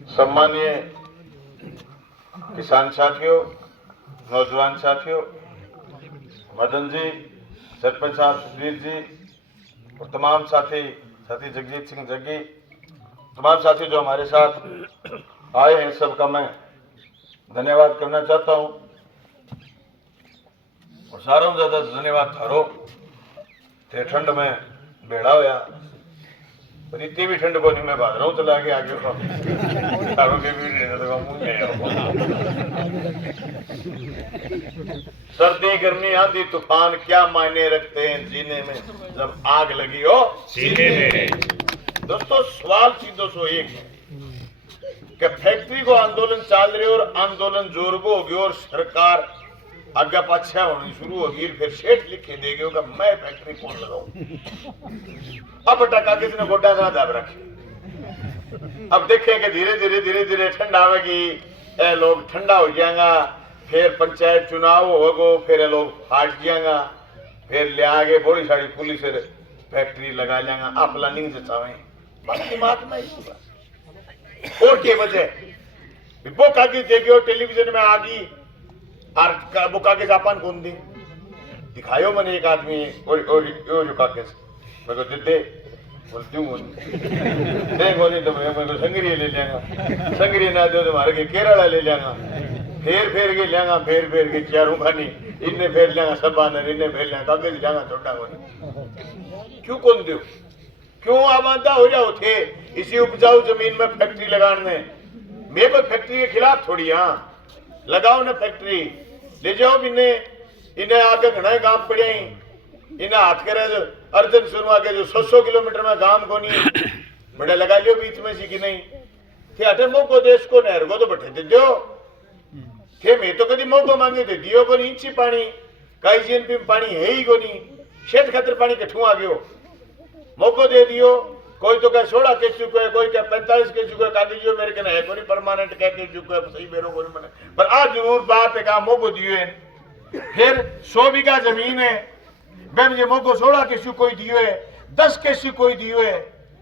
सम्मानीय किसान साथियों, नौजवान साथियों, मदन जी, सरपंच साहब सुधीर जी और तमाम साथी जगजीत सिंह जग्गी, तमाम साथी जो हमारे साथ आए हैं, सबका मैं धन्यवाद करना चाहता हूं। और सारों ज्यादा धन्यवाद थारो थे ठंड में बेड़ा होया, पर इतनी भी ठंड को नहीं मैं बाहर हूं, चला के आगे थारों के भी मुंह सर्दी गर्मी आंधी तूफान क्या मायने रखते हैं जीने में जब आग लगी हो सीने में। दोस्तों सवाल सीधो सो एक है कि फैक्ट्री को आंदोलन चल रहे और आंदोलन जोरबो हो गयो और सरकार आगे पाछा होनी शुरू होगी, फिर सेठ लिखे देगी होगा मैं फैक्ट्री कौन लगाऊं। अब टका किसने गोड्डा का दाब रखे। अब देखें कि धीरे धीरे ठंड आवेगी, ए लोग ठंडा हो जाएगा, फिर पंचायत चुनाव होगो, फिर लोग फाट जाएगा, फिर ले आगे बड़ी सारी पुलिस फैक्ट्री लगा लेंगे। आप प्लानिंग से चाहें बाकी दिमाग में ही और के वजह वो कागज देगी और टेलीविजन में आ गई और वो कागज जापान कौन दी दिखायो मैंने एक आदमी और जो कागज मैं को दे बोलती हूँ नहीं तो मैं तो संगरी ले लेंगा, संगरी ना दो तो मारे के केरला ले लेंगा, फेर के लेंगा, फेर के चारों खानी इन्ने फेर लेंगा, सब आने इन्ने फेर लेंगा, कागज लेंगा छोटा कोनी। क्यों कौन दो क्यों आबादा हो जाओ थे इसी उपजाऊ जमीन में फैक्ट्री लगाने। मैं कोई फैक्ट्री के खिलाफ थोड़ी, हाँ लगाओ ना फैक्ट्री ले जाओ, इन्हें आगे घना काम पड़े, इन्हें हाथ करे जो अर्जन सुनवा के जो 100 किलोमीटर में गांव को नहीं बड़े लगा लियो बीच में सी कि नहीं थे अटे मोको देश को नहर को तो बैठे दे दो थे। मैं तो कभी मोको मांगे थे दियो को नहीं, इंची पानी कई जीएनपी में पानी है ही को नहीं, शेठ खातर पानी कठू आ गयो मोको दे दियो। कोई तो कह 16 के चुके है, कोई कह 45 के चुके, कागजियो मेरे कहना है कोई परमानेंट कह के चुके है, सही बेरो को नहीं बने, पर आज जरूर बात है कहा मोको दियो है। फिर 100 बीघा जमीन है, मैं मुझे मोको 16 केसु कोई दियो है, 10 केसु कोई दियो है,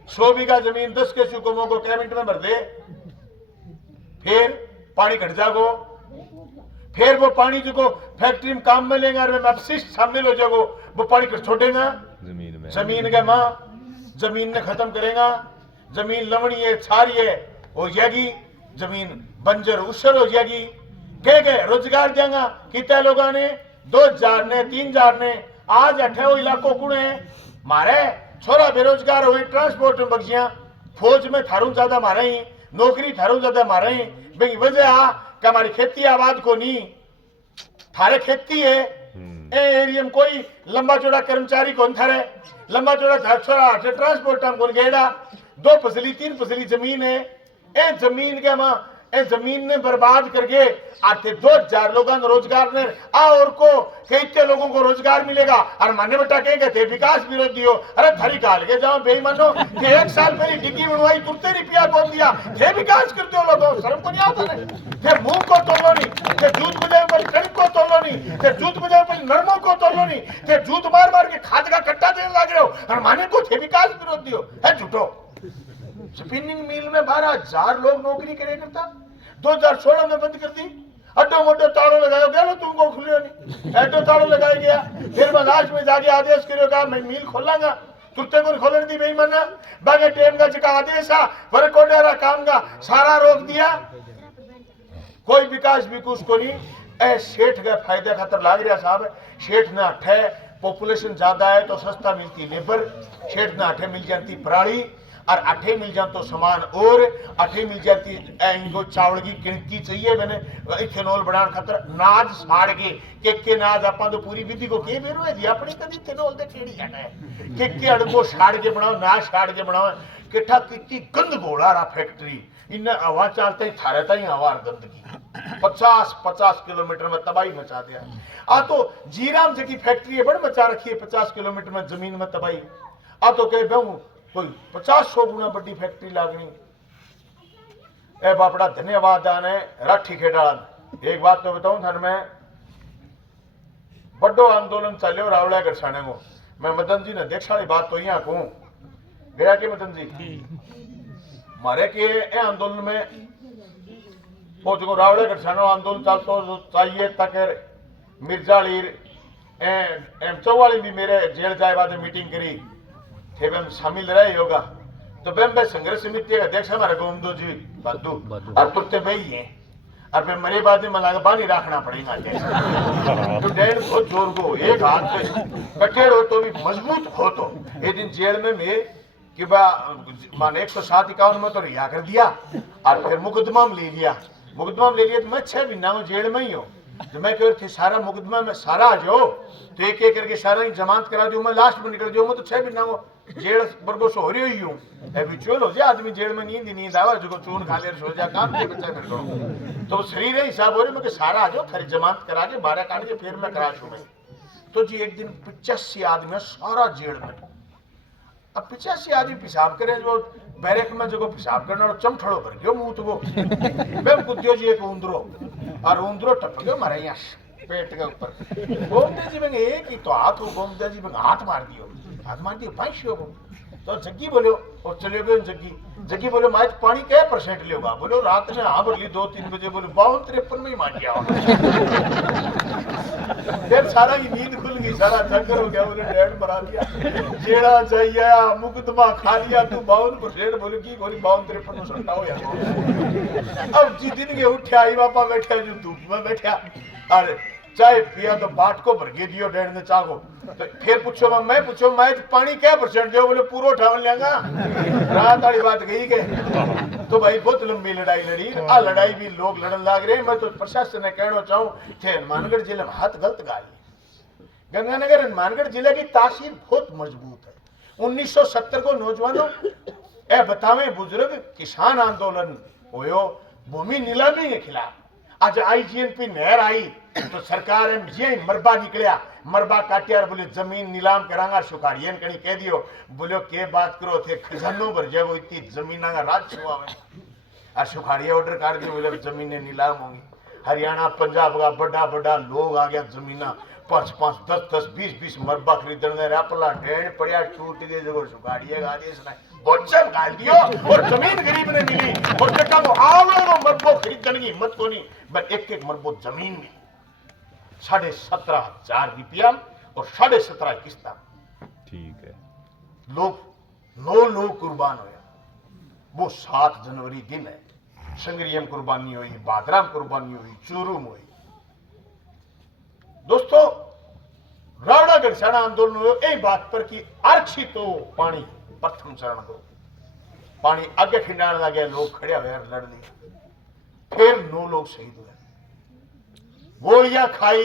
100 बीघा जमीन 10 केसु को मोको कैबिनेट में भर दे, फिर पानी घट जागो, फिर वो पानी जो फैक्ट्री में काम में लेंगे और मैं अपशिष्ट शामिल हो जागो, वो पानी छोड़ेगा जमीन के माँ, जमीन ने खत्म करेगा, जमीन लवणी है छारी है हो जाएगी, जमीन बंजर उसर हो जाएगी। के रोजगार देंगा कितने लोगों ने 2000 ने 3000 ने आज 18 इलाकों कुड़े मारे छोरा बेरोजगार हुए, ट्रांसपोर्ट में बगिया, फौज में थारू ज्यादा मारे ही, नौकरी थारू ज्यादा मारे ही, भाई वजह आ कि हमारी खेती आबाद को नहीं, थारे खेती है ए एरिया में कोई लंबा चौड़ा कर्मचारी कौन थारे, लंबा चौड़ा छोरा ट्रांसपोर्ट में कौन गेड़ा, 2 फसली 3 फसली जमीन है, ए जमीन के मां ए जमीन ने बर्बाद करके आते 2000 लोगों को रोजगार ने आ और को कितने लोगों को रोजगार मिलेगा और माने बेटा कहेंगे थे विकास विरोधी हो। अरे थारी काल के जाओ बेईमानो कि 1 साल पहले डिग्गी बनवाई तुरते रुपया कौन दिया थे विकास करते हो लोगों, शर्म को नहीं आता ने थे मुंह को तोलो नहीं, थे जूत बजाए पर कणक को तोलो नहीं, थे जूत बजाए पर नरमों को तोलो नहीं, थे जूत मार के खाद का कट्टा देने लग रहे हो और माने को थे विकास विरोधी हो। है झूठो। स्पिनिंग मिल में 12,000 लोग नौकरी करे करता, 2016 में बंद कर दी, अड्डो मोटो ताड़ो लगाया गया तुमको खुलियो नहीं, एडो ताड़ो लगाया गया, फिर मैं लास्ट में जाके आदेश करियो कहा मैं मिल खोलांगा, तुरते को खोलने दी बेईमाना, बागे टेम का जिका आदेश आ वर कोडेरा काम का सारा रोक दिया, कोई विकास भी कुछ को नहीं। ए सेठ के फायदे खातर लाग रहा साहब, सेठ ने अठे पॉपुलेशन ज्यादा है तो सस्ता मिलती लेबर, सेठ ने अठे मिल जाती पराली और अठे मिल जाए तो सामान और अठे मिल जाती इनको चावल की किणकी चाहिए मैंने इथेनॉल बनाने खातर नाज साड़ के नाज आपा तो पूरी विधि को के बेरो है जी अपनी कदी इथेनॉल दे केड़ी है के अड़गो साड़ के बनाओ नाज साड़ के बनाओ किठा कितनी गंद घोड़ा रहा फैक्ट्री इन्हें हवा चलते ही थारे ही हवा गंदगी 50 किलोमीटर में तबाही मचा दिया। आ तो जीराम जी की फैक्ट्री है बड़ मचा रखी है 50 किलोमीटर में जमीन में तबाही। आ तो कह बहु कोई 50-100 गुना बड़ी फैक्ट्री लागनी। ए बापड़ा धन्यवाद आने राठी खेडान। एक बात तो बताऊं थाने में बड़ो आंदोलन चलो रावड़ा गरसाने को मैं मदन जी ने देखा बात तो यहाँ कहूं गया कि मदन जी मारे के ए आंदोलन में पोच को रावड़े गठसानो आंदोलन चलतो चाहिए तक मिर्जा अली एम चौवाली भी मेरे जेल जाए बाद मीटिंग करी थे हम शामिल रहे होगा तो मैं संघर्ष समिति का अध्यक्ष हमारे गोमदो जी बद्दू और तुरते भाई हैं और मैं मरे बाद में लगा बानी रखना पड़ेगा तो डेढ़ बहुत जोर को एक हाथ से कटेड़ हो तो भी मजबूत हो तो एक दिन जेल में मैं कि माने 107-51 में तो रिहा कर दिया और फिर मुकदमा में ले लिया तो मैं 6 महीना में जेल में ही हूँ तो मैं कह थे सारा मुकदमा में सारा आ जाओ तो एक एक करके सारा ही जमानत करा दू मैं लास्ट में निकल जाऊँ मैं तो 6 महीना में जेल बरगो सो हो रही हुई हूँ हैबिचुअल हो जाए आदमी जेल में नींद आवा जो चून खा ले सो जा काम के बच्चा मेरे को तो शरीर हिसाब हो रही मैं सारा आ जाओ थारी जमानत करा के 12 काट के फिर मैं करा छू मैं तो जी एक दिन 85 आदमी सारा जेल में अब 85 आदमी पेशाब करे जो बैरक में जो पेशाब करना और चमठड़ो भर गयो मुंह तो वो मैं कुत्तियो जी एक उंदरो और उंदरो टप गयो मारे यहाँ पेट के ऊपर गोमदे जी में एक ही तो हाथ हो गोमदे जी में हाथ मार दियो भाई शो तो जग्गी बोलो और चले गए जग्गी बोलो मैं पानी क्या % लेगा बोलो रात में हाँ बोली 2-3 बजे बोलो 52-53 में ही मान गया फिर सारा की नींद खुल गई सारा चक्कर हो गया बोले डेढ़ बना दिया जेड़ा चाहिए मुकदमा खा लिया तू 52% बोले की बोली 52-53 में सट्टा हो गया अब जी दिन के उठा आई बापा बैठा जो धूप में बैठा अरे चाय पिया तो बाट को भर के दियो डेढ़ ने चाहो तो फिर पूछो मैं पानी क्या % जो बोले पूरा उठावन लेगा रात वाली बात गई के तो भाई बहुत लंबी लड़ाई लड़ी आ लड़ाई भी लोग लड़न लाग रहे मैं तो प्रशासन ने कहना चाहूँ थे हनुमानगढ़ जिले में हाथ गलत गाली गंगानगर हनुमानगढ़ जिले की तासीर बहुत मजबूत है 1970 को नौजवानों ए बतावे बुजुर्ग किसान आंदोलन होयो भूमि नीलामी के खिलाफ आज आईजीएनपी नहर आई तो सरकार जी मरबा निकलिया मरबा काटिया बोले जमीन नीलाम करांगा सुखाड़ियन कहीं कह दियो बोलो के बात करो थे खजानो भर जाओ इतनी जमीन का राज हुआ और सुखाड़िया ऑर्डर कर दियो बोले जमीनें नीलाम होंगी हरियाणा पंजाब का बड़ा बड़ा लोग आ गया जमीन 5-5 10-10 20-20 मरबा खरीदने रापला डेढ़ पड़िया टूट गए जो सुखाड़िया आदेश ना बच्चन गाल दियो और जमीन गरीब ने मिली और देखा वो आवड़ो मरबो खरीदने की हिम्मत को नहीं बस एक मरबो जमीन में 17,500 रुपया और 17.5 किस्ता ठीक है लोग 9 लोग कुर्बान हुए वो 7 जनवरी दिन है संग्रियम कुर्बानी हुई बादराम कुर्बानी हुई चूरू में हुई दोस्तों रावड़ा गढ़साना आंदोलन हुए एक बात पर कि आरक्षी तो पानी प्रथम चरण को पानी आगे खिंडाने लगे लोग खड़े हुए लड़ने फिर 9 लोग शहीद हुए गोलियां खाई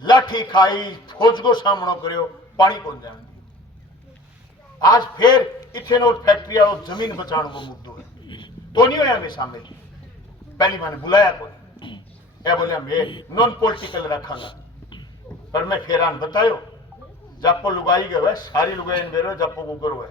लाठी खाई फौज को सामना करो पानी को जान आज फिर इथेनॉल फैक्ट्री और जमीन बचाने को मुद्दों है तो नहीं होया मेरे सामने पहली मैंने बुलाया कोई ए बोलिया मैं नॉन पॉलिटिकल रखांगा पर मैं फेरान बतायो जापो लुगाई गए सारी लुगाई मेरे जापो को करो है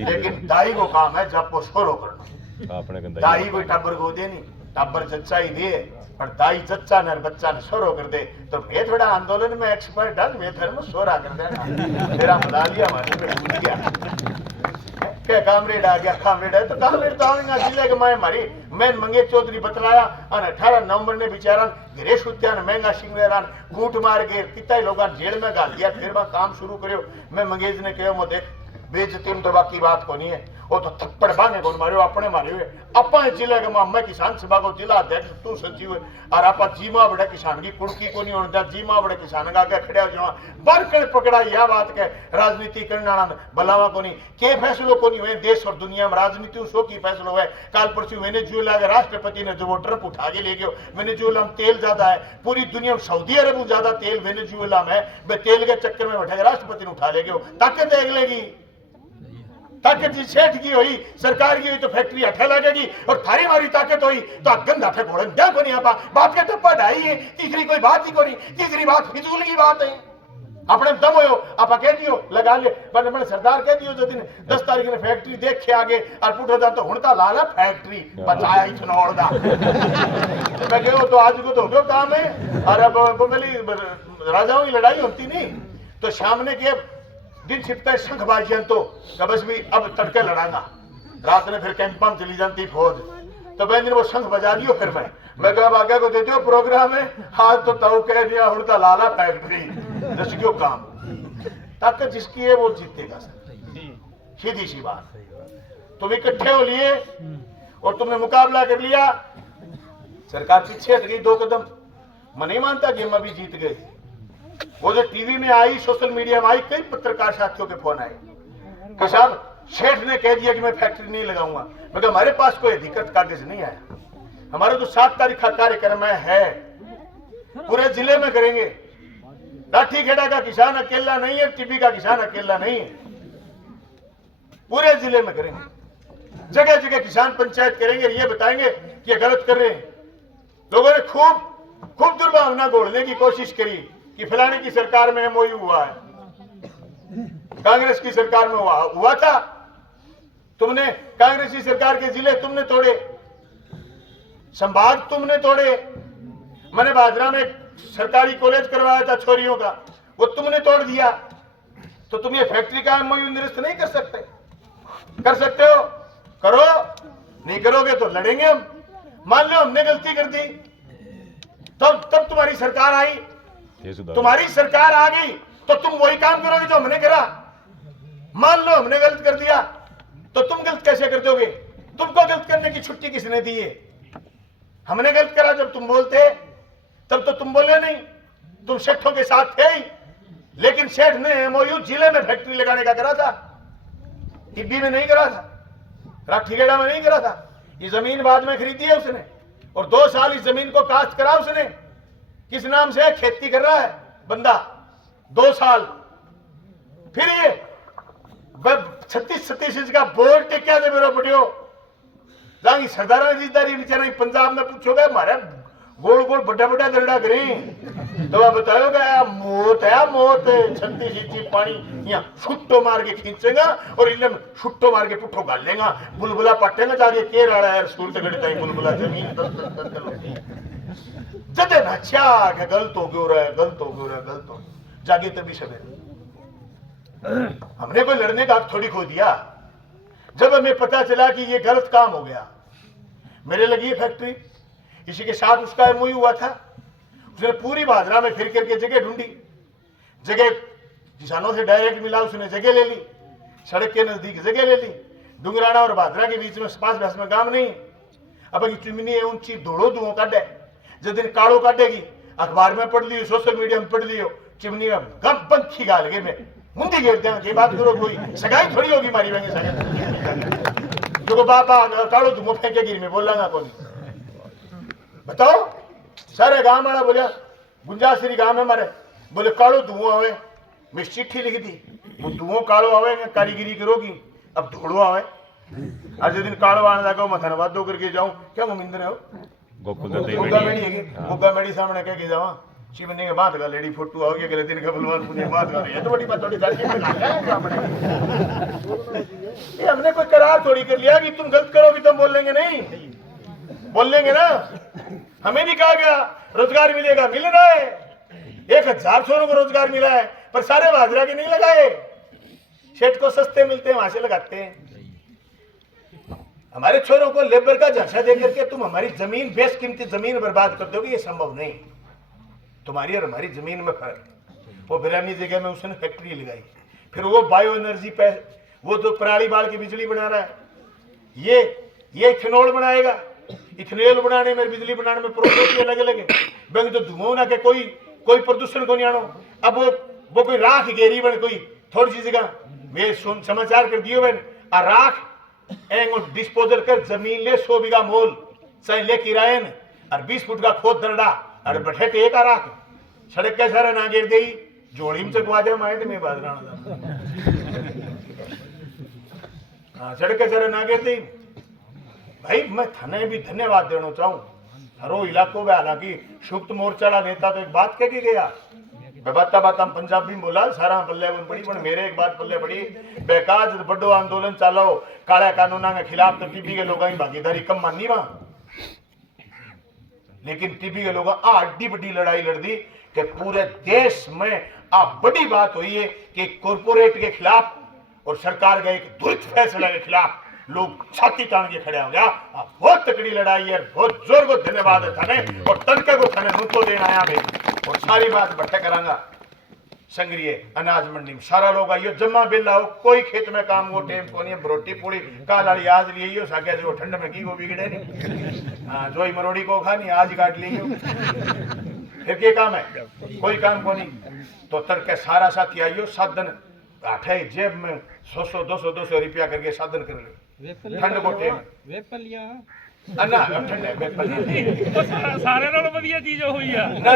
लेकिन दाई को काम है जापो छोरो करना दाई कोई टब्बर को दे नहीं टब्बर चच्चा ही दे पर दाई चच्चा ने बच्चा ने छोरो कर दे तो मैं थोड़ा आंदोलन में एक्सपर्ट हूं मैं थर में सोरा कर देना तेरा बता लिया मारे में भूल गया के कामरेड आ गया कामरेड है तो कामरेड तो आवेगा जिले के माय मारी मैं मंगे चौधरी बतलाया और 18 नवंबर ने बेचारा घरे सुत्यान महंगा सिंगरान कूट मार के कितने लोग जेल में गाल दिया फिर मैं काम शुरू करो मैं मंगेज ने कहो मो देख बेइज्जती तो बाकी बात को नहीं है वो तो थप्पड़ बांगे को मारियो अपने मारे हुए अपने जिले के मैं किसान सभा को जिला अध्यक्ष तू सचिव और आप जीमा बड़े किसान की कुड़की को नहीं होना जीमा बड़े किसान का आगे खड़े हो जाओ बरकड़ पकड़ा यह बात के राजनीति करना बलावा को नहीं के फैसलों को नहीं हुए देश और दुनिया में राजनीति सो की फैसलो है काल परसों वेनेजुएला के राष्ट्रपति ने जो वो ट्रंप उठा के ले गयो वेनेजुएला में तेल ज्यादा है पूरी दुनिया में सऊदी अरब में ज्यादा तेल वेनेजुएला में तेल के चक्कर में बैठे राष्ट्रपति ने उठा ले गयो ताकत देख लेगी ताकत जी सेठ की हुई सरकार की हुई तो फैक्ट्री हठे लगेगी और थारी मारी ताकत हुई तो गंदा थे घोड़े क्या को नहीं आपा बात के टप्पा ढाई है तीसरी कोई बात ही को नहीं तीसरी बात फिजूल की बात है अपने दम हो आप कह दियो लगा ले मैंने सरदार कह दियो जो दिन 10 तारीख ने फैक्ट्री देख के आगे और पुटो जा तो हुणता लाला फैक्ट्री बचाया इथनॉल दा मैं कहो तो आज को तो हो काम है और अब बोली राजाओं की लड़ाई होती नहीं तो सामने के दिन छिपता है शंखबाजियां तो बस भी अब तड़के लड़ागा रात ने फिर कैंप में चली जाती फौज, तो मैं दिन वो शंख बजा दियो। फिर मैं कहा आगे को देते हो प्रोग्राम है, हाथ तो ताऊ कह दिया हूं तो लाला फैक्ट्री दस क्यों काम। ताकत जिसकी है वो जीतेगा सर, सीधी सी बात। तुम इकट्ठे हो लिए और तुमने मुकाबला कर लिया, सरकार पीछे हट गई 2 कदम। मैं नहीं मानता कि हम अभी जीत गए। वो जो टीवी में आई, सोशल मीडिया में आई, कई पत्रकार साथियों के फोन आए कि साहब शेठ ने कह दिया कि मैं फैक्ट्री नहीं लगाऊंगा। मैं कहा हमारे पास कोई अधिकृत कागज नहीं आया, हमारा तो 7 तारीख का कार्यक्रम है, पूरे जिले में करेंगे। लाठीखेड़ा का किसान अकेला नहीं है, टिब्बी का किसान अकेला नहीं है, पूरे जिले में करेंगे। जगह जगह किसान पंचायत करेंगे, ये बताएंगे कि ये गलत कर रहे हैं। लोगों ने खूब दुर्भावना घोलने की कोशिश करी कि फलाने की सरकार में एमओयू हुआ है, कांग्रेस की सरकार में हुआ था। तुमने कांग्रेस की सरकार के जिले तुमने तोड़े, संभाग तुमने तोड़े। मैंने बाजरा में सरकारी कॉलेज करवाया था छोरियों का, वो तुमने तोड़ दिया। तो तुम ये फैक्ट्री का एमओयू निरस्त नहीं कर सकते? कर सकते हो, करो। नहीं करोगे तो लड़ेंगे हम। मान लो हमने गलती कर दी, तब तुम्हारी सरकार आई, तुम्हारी सरकार आ गई तो तुम वही काम करोगे जो हमने करा। मान लो हमने गलत कर दिया तो तुम गलत कैसे कर दोगे? तुमको गलत करने की छुट्टी किसने दी है? हमने गलत करा जब तुम बोलते, तब तो तुम बोले नहीं, तुम सेठों के साथ थे ही। लेकिन सेठ ने एमओयू जिले में फैक्ट्री लगाने का करा था, टिब्बी में नहीं करा था, लाठीखेड़ा में नहीं करा था। ये जमीन बाद में खरीदी है उसने, और 2 साल इस जमीन को काश्त करा उसने। किस नाम से? खेती कर रहा है बंदा 2 साल। फिर ये 36 इंच का बोर्ड टेक्या दे मेरा बढ़ियो जाएंगी सरदारा रिश्तेदारी बेचारा पंजाब में पूछोगे हमारे गोल गोल बड़ा बड़ा दरड़ा करें तो आप बताओगे मौत है, मौत 36 इंची पानी यहाँ छुट्टो मार के खींचेगा और इलम छुट्टो मार के पुट्ठो गाल लेगा, बुलबुला पटेगा जाके के रहा है स्कूल तक गड़ता है बुलबुला जमीन जदे ना अच्छा के गलत हो गयो रहा है, गलत हो गयो रहा है, गलत हो जागे तभी सवेरे। हमने कोई लड़ने का हक थोड़ी खो दिया। जब हमें पता चला कि ये गलत काम हो गया, मेरे लगी फैक्ट्री, इसी के साथ उसका एमओयू हुआ था। उसने पूरी बाजरा में फिर करके जगह ढूंढी, जगह किसानों से डायरेक्ट मिला, उसने जगह ले ली, सड़क के नजदीक जगह ले ली। डुंगराना और बाजरा के बीच में पास में काम नहीं। अब चिमनी है ऊंची धोड़ो धुओं काटे, जिस दिन काड़ो काटेगी अखबार में पढ़ लियो, सोशल मीडिया में पढ़ लियो, चिमनी में गम पंखी गाल गए में मुंडी घेर दें ये बात करो, कोई सगाई थोड़ी होगी मारी बहन सगाई जो बाबा काड़ो धुओं फेंके गिर में बोला ना कौन बताओ। सारे गांव वाला बोलिया गुंजाश्री गांव में मारे बोले काड़ो धुआं आवे, मैं चिट्ठी लिख दी, वो धुओं काड़ो आवे कारीगिरी करोगी, अब धोड़ो आवे। आज दिन काड़ो आने लगा मैं धन्यवाद दो करके जाऊं, क्या मोमिंदर है गोगा मेडी सामने कह के जावा चिमनी के बात का लेडी फोटो आओगे अगले दिन का बलवान पुणे बात कर रही है तो बड़ी बात थोड़ी सामने ये हमने कोई करार थोड़ी कर लिया कि तुम गलत करोगे तो बोलेंगे नहीं, बोलेंगे ना। हमें भी कहा गया रोजगार मिलेगा, मिल रहा है, 1000 छोरों को रोजगार मिला है, पर सारे बाजरा के नहीं लगाए। सेठ को सस्ते मिलते हैं वहां से लगाते हैं। हमारे छोरों को लेबर का झांसा देकर के तुम हमारी जमीन, बेशकीमती जमीन बर्बाद कर दोगे, ये संभव नहीं। तुम्हारी और हमारी जमीन में फर्क। वो बिरानी जगह में उसने फैक्ट्री लगाई, फिर वो बायो एनर्जी पे वो तो पराली बाल की बिजली बना रहा है, ये इथेनॉल बनाएगा। इथेनॉल बनाने में, बिजली बनाने में प्रोसेस अलग अलग है। बैंक तो धुआं ना के कोई प्रदूषण को नहीं आनो। अब वो कोई राख घेरी बन, कोई थोड़ी सी जगह वे समाचार कर दियो बन आ राख एंग डिस्पोजल कर जमीन ले 100 बीघा मोल चाहे ले किराए न और 20 फुट का खोद दरड़ा और बैठे टेक आ राख सड़क के सारा ना गिर गई जोड़ी में चकवा दे माए में बाजरा हाँ सड़क के सारा ना गिर गई। भाई मैं थाने भी धन्यवाद देना चाहूं हरो इलाकों में। हालांकि सुप्त मोर्चा का नेता तो एक बात कह के गया, बात हम पंजाबी में बोला सारा पल्ले पड़ी, पर मेरे एक बात पल्ले पड़ी, बेकाज बड़ो आंदोलन चालो काला कानूना के खिलाफ तो टीबी के लोगों की भागीदारी कम मानी वहां, लेकिन टीबी के लोगों आड्डी बड़ी लड़ाई लड़ दी कि पूरे देश में आप बड़ी बात हुई है कि कॉरपोरेट के खिलाफ और सरकार के एक द्वैत फैसले के खिलाफ लोग छाती तान के खड़े हो गया। बहुत तकड़ी लड़ाई है, बहुत जोर को धन्यवाद है थाने और तनके को थाने नुतो देना आया भाई। और सारी बात बट्टे करांगा संग्रिय अनाज मंडी में सारा लोग आइयो जमा बेला हो, कोई खेत में काम को टेम को नहीं, रोटी पूड़ी काल वाली आज लिए साके जो ठंड में की को बिगड़े नहीं। हाँ जोई मरोड़ी को खानी आज काट लियो, फिर के काम है, कोई काम को नहीं। तो तड़के सारा साथी आइयो, साधन आठे जेब में 100-200 रुपया करके साधन कर ले ठंड को टेम अन्ना अब ठंड है सारे नालों बढ़िया चीज हुई है ना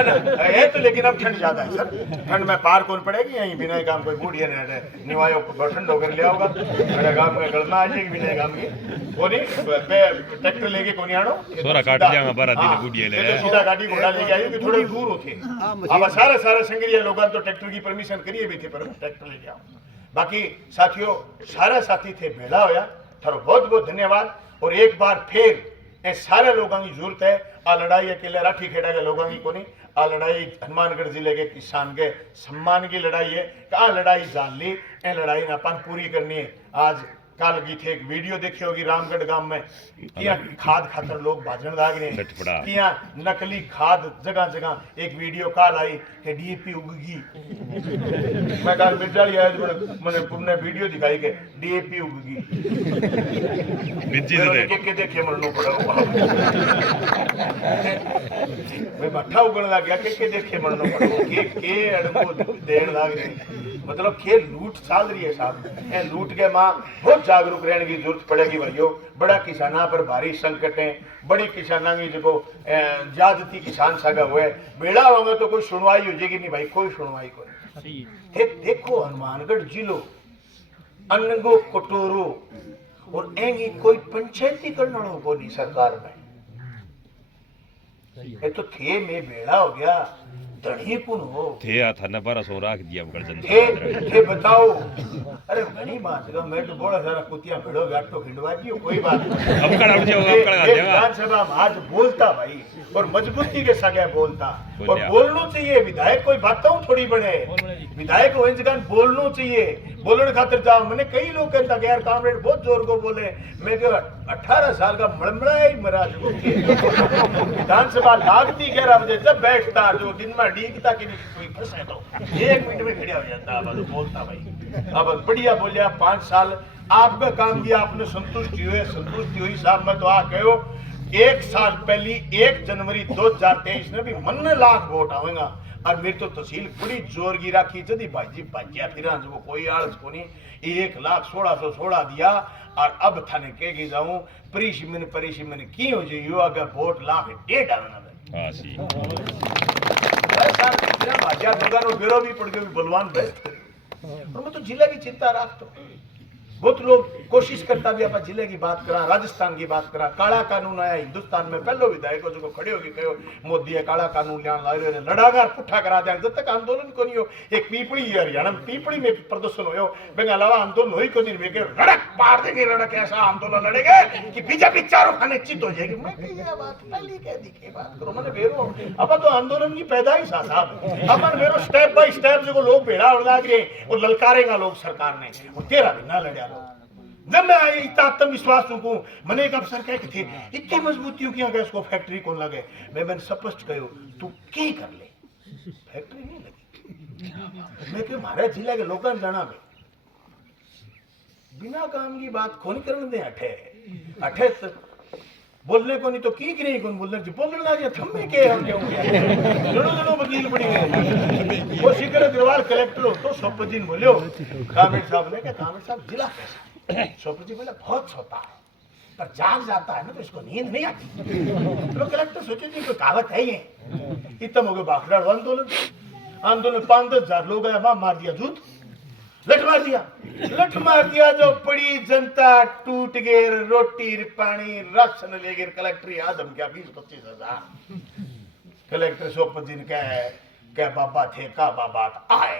ये तो, लेकिन अब ठंड ज्यादा है सर। ठंड में पार कौन पड़ेगी, यहीं बिना काम कोई बूढ़ी ने निवायो ठंड होकर लिया होगा मेरे गांव में गलमा आ जाएगी बिना काम की कोनी ट्रैक्टर लेके कोनी आनो सोरा काट जाएगा 12 दिन बूढ़ी ले तो सीधा गाड़ी घोड़ा लेके आयो कि थोड़ी दूर होती अब सारे संगरिया लोगों तो ट्रैक्टर की परमिशन करिए भी थे पर ट्रैक्टर लेके आओ। बाकी साथियों सारा साथी थे भेड़ा होया, थारो बहुत बहुत धन्यवाद। और एक बार फिर ए सारे लोगों की जरूरत है। आ लड़ाई अकेले राठी खेड़ा के लोगों की कोनी, आ लड़ाई हनुमानगढ़ जिले के किसान के सम्मान की लड़ाई है। आ लड़ाई जान ली, ए लड़ाई अपन पूरी करनी है। आज कल की थे एक वीडियो देखी होगी रामगढ़ गांव में किया खाद खातर लोग भाजन लाग रहे हैं, किया नकली खाद जगह जगह। एक वीडियो कॉल आई कि डीएपी उगगी, मैं कल बिरजाली आया मैंने तुमने वीडियो दिखाई के डीएपी उगगी के देखे मरनो पड़ा मैं मठा उगन लग गया के देखे मरनो पड़ा के अड़को देर लाग रही। मतलब के लूट चाल रही है साहब, ए लूट के मां बहुत जागरूक रहने की जरूरत पड़ेगी भाइयों। बड़ा किसाना पर भारी संकट है, बड़ी किसाना की जो ज्यादती किसान सगा हुए बेड़ा होगा तो कोई सुनवाई हो जाएगी नहीं भाई, कोई सुनवाई को नहीं। देखो हनुमानगढ़ जिलो अन्नगो कटोरो और एंगी कोई पंचायती करना को नहीं सरकार में, ये तो थे में बेड़ा हो गया धनी पुन हो थे थाने 1200 राख दिया गरजन थे बताओ। अरे घनी बात है, मैं तो बड़ा सारा कुतिया भेड़ो गाटो खिंडवा दियो कोई बात अब कड़ा उठ जाओ अब कड़ा देगा विधानसभा में आज बोलता भाई और मजबूती के साथ बोलता और बोलना चाहिए। विधायक कोई बातों थोड़ी बने, विधायक हो इंसान बोलना चाहिए। बोलने खातिर जाओ मैंने कई लोग कहता कि यार कामरेड बहुत जोर को बोले, मैं कह 18 साल का मड़मड़ा ही मरा जो विधानसभा लागती 11 बजे जब बैठता जो दिन में डीकता कि कोई फंसे तो 1 मिनट में खड़ा हो जाता। अब बोलता भाई अब बढ़िया बोलिया 5 साल आपका काम किया, आपने संतुष्टि हुई साहब। मैं तो आ कहो 1 साल पहली 1 जनवरी 2023 ने भी मन लाख वोट आवेगा और मेरी तो तहसील बड़ी जोर की राखी जदी भाईजी भाजिया फिरा जो कोई आलस को नहीं 1,16,16 दिया। और अब थाने कह जाऊं परिशिमन की हो जाइयो अगर वोट 1,50,000 आवेगा हां सी सर भाजिया दुकानों बेरो भी पड़ गए बलवान बेस्ट और मैं तो जिले की चिंता रखता हूं। बहुत लोग कोशिश करता भी आप जिले की बात करा, राजस्थान की बात करा, काला कानून आया हिंदुस्तान में पहलो विधायक जो खड़े होगी कहो मोदी है काला कानून लिया ला रहे लड़ागार पुठा करा दिया जब तक आंदोलन को नहीं हो। एक पीपड़ी है हरियाणा में पीपड़ी में प्रदर्शन हो बेंग अलावा आंदोलन हो ही को नहीं बेके रड़क पार देंगे रड़क ऐसा आंदोलन लड़ेंगे कि बीजेपी चारों खाने चित हो जाएगी। मैं ये बात पहली कह दी के बात करो मैंने बेरो अब तो आंदोलन की पैदाइश साहब अपन बेरो स्टेप बाय स्टेप जो लोग भेड़ा उड़ लाग रहे और ललकारेगा लोग सरकार ने और 13 दिन ना लड़ा जब मैं इतना आत्मविश्वास चुकू मैंने एक अफसर कह थे इतनी मजबूतियों की अगर इसको फैक्ट्री कौन लगे मैंने स्पष्ट कहो तू क्या कर ले फैक्ट्री नहीं लगी। मैं क्यों हमारे जिले के लोग जाना में बिना काम की बात कौन करने दे अठे बोलने को नहीं तो की नहीं कौन बोलने लगे थम्मे के हम क्यों दोनों वकील पड़ी गए वो शिखर अग्रवाल कलेक्टर हो तो सोपत जी बोले कामेट साहब ने कहा कामेट साहब जिला सोपत जी बोले बहुत सोता है पर जाग जाता है ना तो इसको नींद नहीं आती। तो कलेक्टर सोचे जी कोई कहावत है ये इतना हो गया बाखड़ा आंदोलन 5-10 लोग आए वहां मार दिया जूत लठ मार दिया जो पड़ी जनता टूट गए रोटी पानी राशन ले गए कलेक्टर आदम क्या 20-25 हजार। कलेक्टर सोपत जी ने क्या बाबा थे का बाबा आए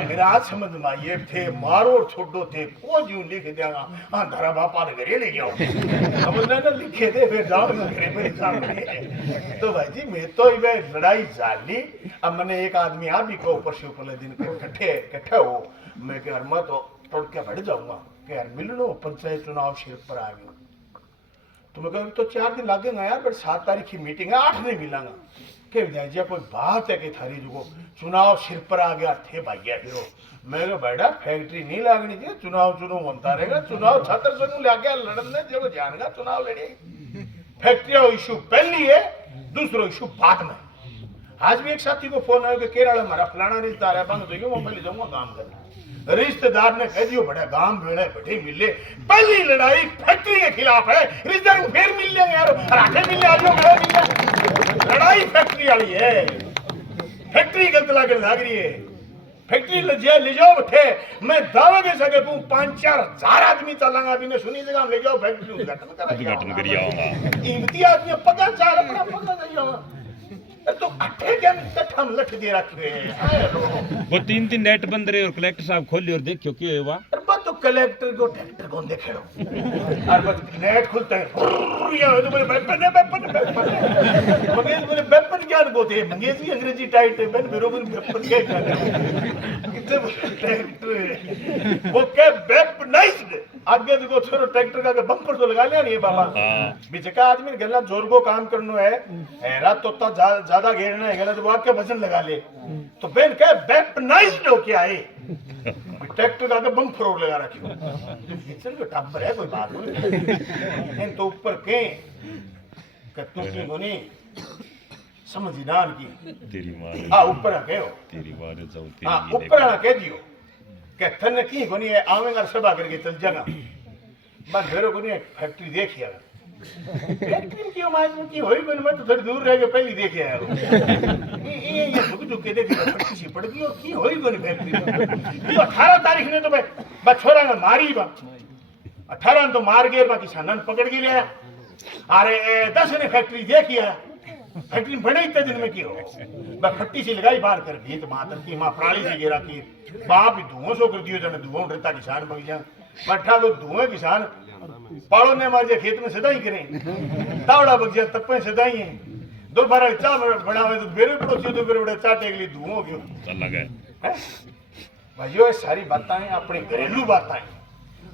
मेरा आज समझ में ये थे मारो छोड़ो थे को जी लिख देगा हाँ धरा बापा ने घरे ले जाओ समझ लिखे थे फिर जाओ घरे पर एग्जाम। तो भाई जी मैं तो लड़ाई जाली अब मैंने एक आदमी आप भी को ऊपर से ऊपर दिन इकट्ठे हो मैं क्या मैं तो तोड़ के बढ़ जाऊंगा कि यार मिलनो पंचायत चुनाव सिर पर आ गया। तो मैं कहूँ तो 4 दिन लगेगा यार, बट 7 तारीख की मीटिंग है, 8 नहीं मिलांगा। कि विधायक कोई बात है कि थारी जो चुनाव सिर पर आ गया थे भाई फिर मैं कहा बेटा फैक्ट्री नहीं लागनी चाहिए, चुनाव चुनाव होता रहेगा, चुनाव छात्र संघ लागे लड़ने जो जानेगा चुनाव लड़े। फैक्ट्री इशू पहली है, दूसरा इशू बाद में। आज भी एक साथी को फोन आया कि केरल हमारा फलाना रिश्तेदार है, बंद हो मैं पहले जाऊंगा काम करना। रिश्तेदार ने कह दियो बड़ा गांव भेड़े बैठे मिले, पहली लड़ाई फैक्ट्री के खिलाफ है। रिश्तेदार को फिर मिल लेंगे यार, राखे मिल लड़ाई फैक्ट्री वाली है। फैक्ट्री गलत लग रही है, फैक्ट्री ले जाओ बैठे। मैं दावा दे सके तू 5-4 हजार आदमी चलांगा अभी ने सुनी जगह ले जाओ फैक्ट्री उद्घाटन करिए आऊंगा। कीमती आदमी पका चाल अपना पका नहीं जाओ तो अठे क्या हम लट दे रखे वो 3 नेट बंद रहे और कलेक्टर साहब खोली और देखियो क्यों हुआ। तो कलेक्टर को ट्रैक्टर कौन देखे और बस नेट खुलता है तो बोले वेपन है मंगेश बोले वेपन क्या बोलते हैं मंगेश की अंग्रेजी टाइट है बन बरोबर वेपन क्या कितने ट्रैक्टर वो क्या वेपनाइज्ड आगे देखो छोरो ट्रैक्टर का बम्पर तो लगा लिया नहीं बाबा बिचका आदमी गला जोर को काम करनो है हैरा तो ज्यादा घेरना है गला तो वो आपके वजन लगा ले तो बेन क्या वेपनाइज्ड हो क्या है ट्रैक्टर का बम फरोड़ लगा रखी किचन का टब्बर है कोई बात नहीं तो ऊपर के कत्तू की होनी समझदार की तेरी मां हां ऊपर आ गयो तेरी मां ने जाओ हां तेरी ऊपर आ कह दियो कि थन की होनी है आवेंगा सभा करके चल जाना बस घेरो कोनी फैक्ट्री देखिया फैक्ट्री की आवाज में की होई बन मैं तो थोड़ी दूर रह के पहले देखे यार ये झुक झुक के देखी फैक्ट्री सी पड़ गई और की होई बन फैक्ट्री तो 18 तारीख ने तो मैं छोरा ने मारी बा 18 तो मार गए बाकी किसानन पकड़ के लिया अरे 10 ने फैक्ट्री देखिया फैक्ट्री बड़े इतने दिन में की हो मैं फट्टी सी लगाई बाहर कर दी तो मातर की मां प्राणी से गिरा की बाप ही धुआं सो कर दियो जने धुआं उड़ता किसान बगीचा पट्ठा तो धुआं किसान पाड़ो ने मार खेत में सदाई करें तावड़ा बगीचा तप्पे सदाई है दो बार चाह बनावे तो मेरे पड़ोसी तो मेरे बड़े चाटे के लिए धुआं हो गयो अलग है भाई ये सारी बातें अपनी घरेलू बातें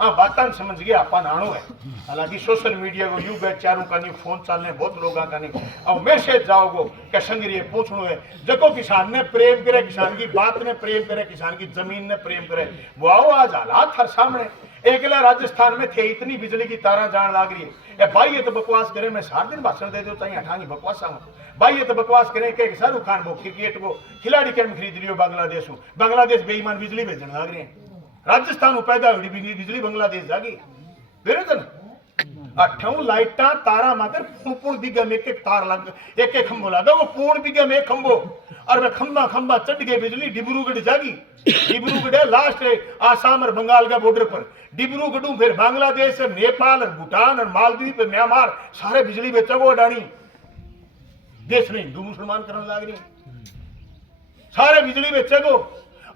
हाँ बातें समझ गए आपा नाणो है हालांकि सोशल मीडिया को युग है चारों का नहीं फोन चलने बहुत लोगों का नहीं और मैसेज जाओगो क्या संग्रह पूछनो है जको किसान ने प्रेम करे किसान की बात ने प्रेम करे किसान की जमीन ने प्रेम करे वो आओ आज हालात हर सामने एकला राजस्थान में थे इतनी बिजली की तारा जान लाग रही है भाई ये तो बकवास करे मैं 7 दिन भाषण दे दो चाहिए हटानी बकवास भाई ये तो बकवास करें कि शाहरुख खान वो क्रिकेट को खिलाड़ी क्या खरीद लियो बांग्लादेश बेईमान बिजली भेजने लग रहे हैं राजस्थान पैदा हुई बिजली बांग्लादेश जागी फिर अठों लाइटा तारा माकर पूर्ण बिगा में एक तार लग एक खंभो लगा वो पूर्ण बिगा में एक खंभो और मैं खंभा चढ़ गए बिजली डिब्रूगढ़ जागी डिब्रूगढ़ लास्ट आसाम और बंगाल का बॉर्डर पर डिब्रूगढ़ फिर बांग्लादेश नेपाल और भूटान और मालदीव म्यांमार सारे बिजली बेचो अडानी देश में हिंदू मुसलमान करने लग रही सारे बिजली बेचेगो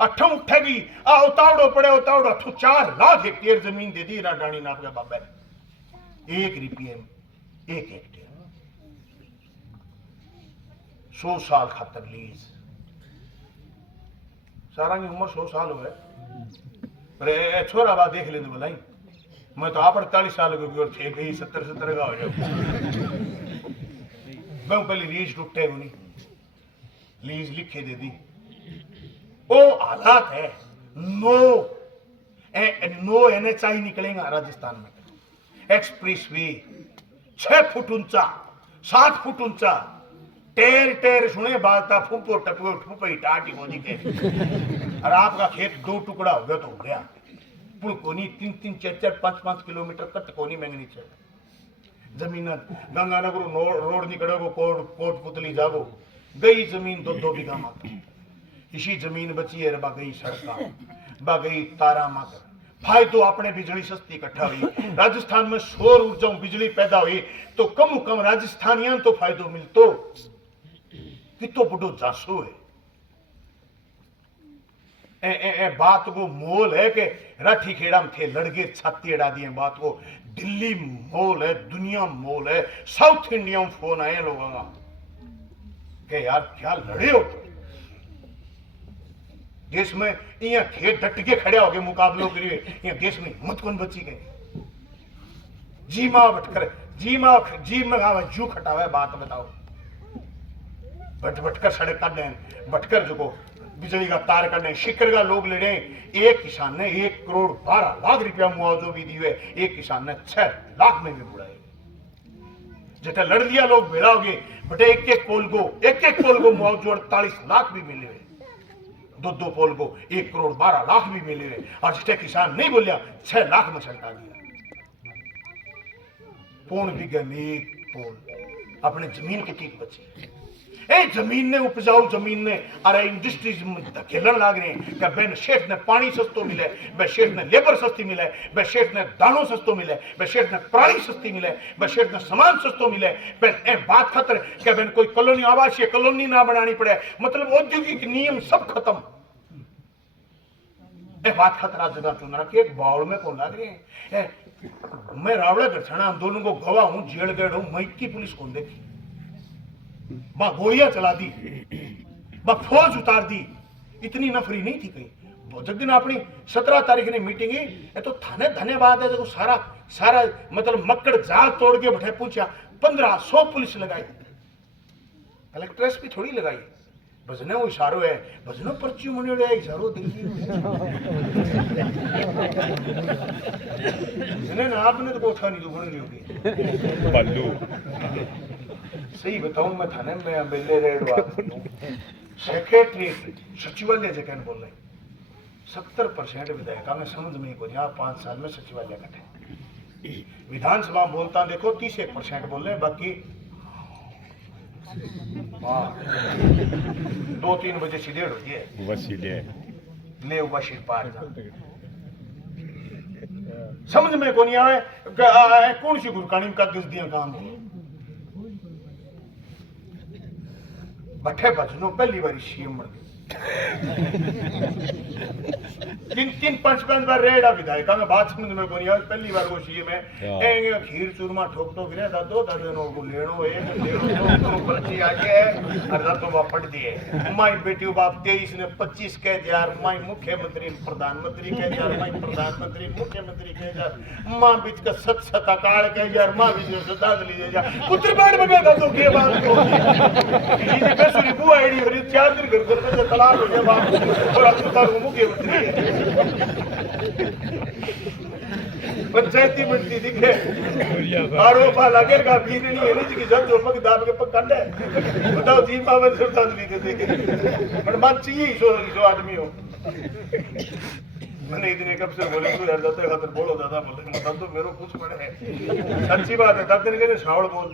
अठों उठेगी उतावड़ो पड़े उतावड़ो अठों 4 लाख हेक्टेयर जमीन दे दी अडानी ने आपका बाबा 1 रुपये 1 हेक्टेयर 100 साल खातर लीज सारा की उम्र 100 साल हो गए अरे छोरा बात देख लेने बोला मैं तो आप 48 साल हो गई और 70 का हो जाओ मैं पहले लीज टूटे नहीं लीज लिखे दे दी ओ हालात है नो एनएचआई निकलेगा राजस्थान में एक्सप्रेस वे 6 फुट ऊंचा 7 फुट ऊंचा टेर सुने बाता फूपो टपो ठुपई टाटी मोदी के और आपका खेत 2 टुकड़ा हो गया तो हो गया पुल कोनी 3 4 5 किलोमीटर तक कोनी मंगनी चाहिए जमीन गंगानगर रोड निकलोगो कोट पुतली जागो गई जमीन 2 बीघा मात्र इसी जमीन बची है गई सड़का गई तारा माकर फायदो अपने बिजली सस्ती इकट्ठा हुई राजस्थान में सौर ऊर्जा बिजली पैदा हुई तो कम कम राजस्थानियों तो फायदो मिलतो कितो बड़ो जासो है बात को मोल है कि राठी खेड़ा में थे लड़के छाती अड़ा दिए बात को दिल्ली मोल है दुनिया मोल है साउथ इंडिया में फोन आए लोगों का कि यार क्या लड़े हो देश में यहाँ खेत डट के खड़े होके मुकाबलों करिए यहाँ देश में हिम्मत कौन बची गई जी माँ भटकर जी में जू खटावा बात बताओ भटकर सड़क काट दें भटकर जो को बिजली का तार काटे शिकर का लोग ले रहे एक किसान ने 1,12,00,000 रुपया मुआवजो भी दिए एक किसान ने 6 लाख में भी बुढ़ाए जितना लड़ लिया लोग भेड़ा हो गए बटे एक पोल को मुआवजो 48 लाख भी मिले हुए 2 पोल को 1,12,00,000 भी मिले हुए और जिसे किसान नहीं बोलिया 6 लाख में छलटा दिया पौन बीघे में 1 पोल अपने जमीन की टीक बची जमीन ने उपजाऊ जमीन ने अरे इंडस्ट्रीज धकेलन लाग रहे हैं कि बेन शेठ ने पानी सस्तो मिले बे शेठ ने लेबर सस्ती मिले बे शेठ ने दानों सस्तो मिले बे शेठ ने प्राणी सस्ती मिले बे शेठ ने सामान सस्तो मिले बेन ए बात खतर कि बेन कोई कॉलोनी आवासीय कॉलोनी ना बनानी पड़े मतलब औद्योगिक नियम सब खत्म ए बात खतरा जगह चुना के एक बाउल में कौन लाग रहे हैं मैं रावड़ा घरछाना आंदोलन को गवाह हूं जेल गए हूं मैं की पुलिस कौन देखी बा गोलियां चला दी बा फौज उतार दी इतनी नफरी नहीं थी कहीं जिस दिन अपनी 17 तारीख ने मीटिंग है ये तो थाने धन्यवाद है जो सारा मतलब मक्कड़ जाल तोड़ के बैठे पूछा 1500 पुलिस लगाई कलेक्ट्रेस भी थोड़ी लगाई भजने वो इशारो है भजनो पर्ची मुनियो है इशारो दिल्ली भजने ना आपने तो कोठा नहीं दुगनी होगी बल्लू सही बताऊं मैं थाने में एमएलए रेडवा सेक्रेटरी सचिवालय जगह बोल रहे 70% विधायक में समझ में को यहाँ 5 साल में सचिवालय कटे विधानसभा बोलता देखो 31% बोल रहे बाकी 2-3 बजे सीधे हो गए वसीले ले हुआ शिर पार समझ में को नहीं आए कौन सी गुरकानी का दिस दिया काम हो बठे भजनो पहली बारी सीएम बन गए 3-5 बार रेड़ा विधायका में बात समझ में कोनी आज पहली बार वो सीएम है एंगे खीर चूरमा ठोक तो गिरे दादो नो को लेनो तो पर्ची आ गए और दादो बा पड़ दिए माई बेटी बाप 23 ने 25 कह यार माई मुख्यमंत्री प्रधानमंत्री कह यार माई प्रधानमंत्री मुख्यमंत्री कह यार मां बीच का सत अकाल कह यार मां बीच में सदा लीजिए जा पुत्र बाण बगे दादो के बात को ये बेसुरी बुआ आईडी हरी 4 दिन घर से तलाक हो गया बाप और अब तो मुख्यमंत्री है पंचायती मंत्री दिखे आरोपा लगेगा भी नहीं है जी की जब जो पग दाब के पग काटे बताओ जी पावन सरदार भी देखे पर मान चाहिए जो आदमी हो मैंने इतने कब से बोले तू यार जाते खातर बोलो दादा बोले मतलब तो मेरे कुछ पड़े है सच्ची बात है तब दिन के श्रावण बोल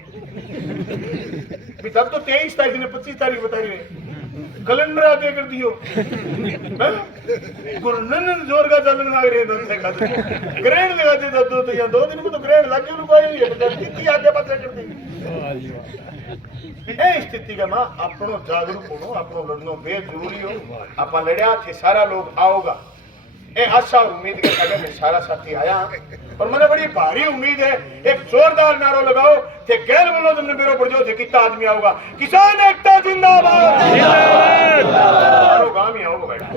भी तब तो 23 तारीख ने 25 तारीख बताई है कैलेंडर आगे कर दियो गुरु नंदन जोर का चलन आ रहे दंते का ग्रहण लगा दे दो तो या 2 दिन में तो ग्रहण लग गया कोई नहीं है कितनी आगे बात कर दी ए स्थिति का मां अपनो जागरूक होनो अपनो लड़नो बेहद जरूरी हो आपा लड़या थे सारा लोग आओगा ए आशा और उम्मीद के साथ में सारा साथी आया और मैंने बड़ी भारी उम्मीद है एक जोरदार नारो लगाओ थे गैर बोलो तुमने मेरो पर जो थे कितना आदमी आऊगा किसान एकता जिंदाबाद जिंदाबाद गांव ही आओगे बेटा